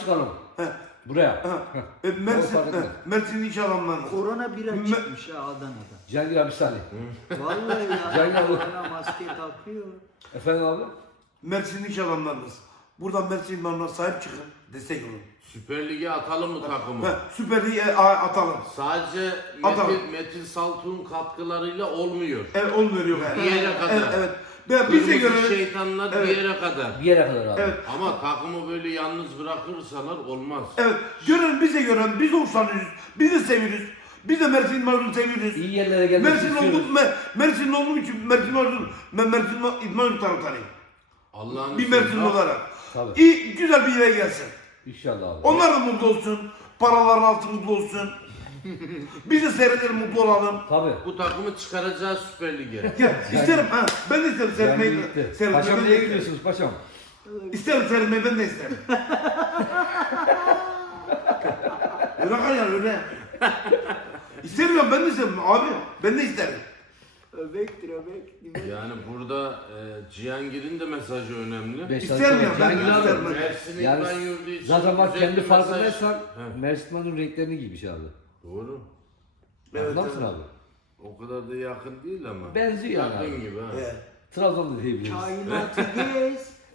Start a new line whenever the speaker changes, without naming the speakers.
çıkalım.
He.
Buraya.
Mersin'in iş adamlarımız.
Korona bira çıkmış ha Adana'da.
Cihangir abi Salih.
Vallahi ya.
Cihangir abi.
Korona maske takıyor.
Efendim abi?
Mersin'in iş adamlarımız. Buradan Mersin İdmanı'na sahip çıkın. Destek olun.
Süper Lig'e atalım mı takımı?
Süper Lig'e atalım.
Sadece
Atalım.
Metin Saltuk'un katkılarıyla olmuyor.
Evet olmuyor yok.
Bir yere kadar.
Evet. Bize göre
Şeytanlar bir yere kadar.
Bir yere kadar abi.
Evet.
Ama takımı böyle yalnız bırakırsalar olmaz.
Evet. Bize gören biz hoşlanıyoruz. Biz de seviyoruz. Biz de Mersin İdmanı'nı seviyoruz.
İyi yerlere gelmek istiyoruz.
Mersin'in olduğum için Mersin İdmanı taraftarıyım.
Allah'ın
Bir Mersin olarak.
Tabii.
İyi, güzel bir yere gelsin.
İnşallah abi.
Onlar da mutlu olsun. Paraların altı mutlu olsun. Biz de seyredelim, mutlu olalım.
Tabii.
Bu takımı çıkaracağız Süper Lig'e.
Ya isterim ha. Ben de isterim seyretmeyi.
Cihangir gitti.
Seyretmeyi
Paşam
ben de
nereye
isterim.
gidiyorsunuz paşam?
İsterim seyretmeyi ben de isterim. Öyle kayar öyle. İsterim ya ben de isterim abi. Ben de isterim.
Öbektir öbek.
Yani burada Cihangir'in de mesajı önemli.
İsterim ya ben de
Cihangir abi.
isterim.
Mersin
Yani
İdman Yurdu için
zaten bak
güzel
kendi
bir mesaj.
farkındaysan
He,
Mersin'in renklerini giymiş abi.
Doğru.
Evet,
Anlarsın
evet.
abi.
O kadar da yakın değil ama.
Benziyor yani
Yakın
abi.
gibi ha.
Evet.
Trabzon'da diyebiliriz.
Kainatı gez.